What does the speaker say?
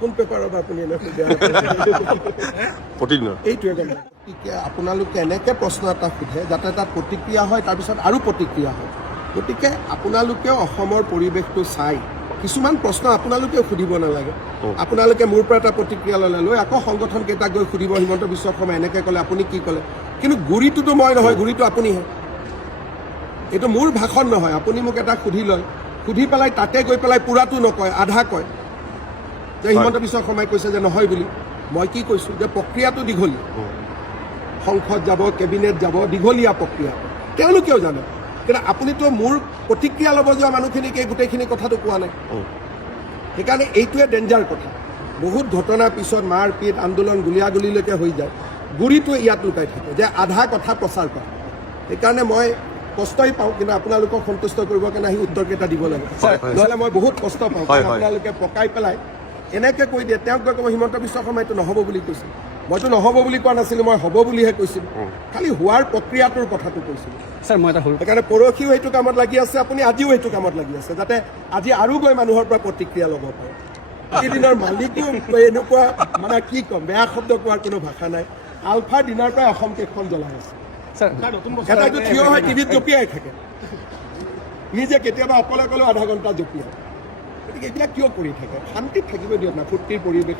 কোন পেপাৰত আপুনি এনে সুধে প্ৰতিদিনৰ এইটোৱে কথা আপোনালোকে এনেকৈ প্ৰশ্ন এটা সোধে যাতে তাত প্ৰতিক্ৰিয়া হয় তাৰপিছত আৰু প্ৰতিক্ৰিয়া হয় গতিকে আপোনালোকেও অসমৰ পৰিৱেশটো চাই কিছুমান প্ৰশ্ন আপোনালোকেও সুধিব নালাগে আপোনালোকে মোৰ পৰা এটা প্ৰতিক্ৰিয়া ল'লে লৈ আকৌ সংগঠন কেইটাক গৈ সুধিব হিমন্ত বিশ্ব শৰ্মাই এনেকৈ ক'লে আপুনি কি ক'লে কিন্তু গুৰিটোতো মই নহয় গুৰিটো আপুনিহে এইটো মোৰ ভাষণ নহয় আপুনি মোক এটা সুধি লয় সুধি পেলাই তাতে গৈ পেলাই পূৰাটো নকয় আধা কয় যে হিমন্ত বিশ্ব শৰ্মাই কৈছে যে নহয় বুলি মই কি কৈছোঁ যে প্ৰক্ৰিয়াটো দীঘলীয়া সংসদ যাব কেবিনেট যাব দীঘলীয়া প্ৰক্ৰিয়া তেওঁলোকেও জানে কিন্তু আপুনিতো মোৰ প্ৰতিক্ৰিয়া ল'ব যোৱা মানুহখিনিক এই গোটেইখিনি কথাটো কোৱা নাই সেইকাৰণে এইটোৱে ডেঞ্জাৰ কথা বহুত ঘটনাৰ পিছত মাৰ পিট আন্দোলন গুলীয়াগুলীলৈকে হৈ যায় গুৰিটো ইয়াত লুকাই থাকে যে আধা কথা প্ৰচাৰ কৰে সেইকাৰণে মই কষ্টই পাওঁ কিন্তু আপোনালোকক সন্তুষ্ট কৰিবৰ কাৰণে আহি উত্তৰকেইটা দিব লাগে নহ'লে মই বহুত কষ্ট পাওঁ আপোনালোকে পকাই পেলাই এনেকৈ কৈ দিয়ে তেওঁক গৈ ক'ব হিমন্ত বিশ্ব শৰ্মাইটো নহ'ব বুলি কৈছিল মইতো নহ'ব বুলি কোৱা নাছিলোঁ মই হ'ব বুলিহে কৈছিলোঁ খালি হোৱাৰ প্ৰক্ৰিয়াটোৰ কথাটো কৈছিলোঁ স্যাৰ মই এটা সেইকাৰণে পৰহিও এইটো কামত লাগি আছে আপুনি আজিও এইটো কামত লাগি আছে যাতে আজি আৰু গৈ মানুহৰ পৰা প্ৰতিক্ৰিয়া ল'ব পাৰে প্ৰতিদিনৰ মালিকো এনেকুৱা মানে কি ক'ম বেয়া শব্দ কোৱাৰ কোনো ভাষা নাই আলফাৰ দিনাৰ পৰাই অসম কেইখন জ্বলাই আছে এটাইতো থিয় হৈ টিভিত জঁপিয়াই থাকে নিজে কেতিয়াবা অকলে অকলেও আধা ঘণ্টা জঁপিয়ায় গতিকে এইবিলাক কিয় কৰি থাকে শান্তিত থাকিব দিয়ক না ফূৰ্তিৰ পৰিৱেশ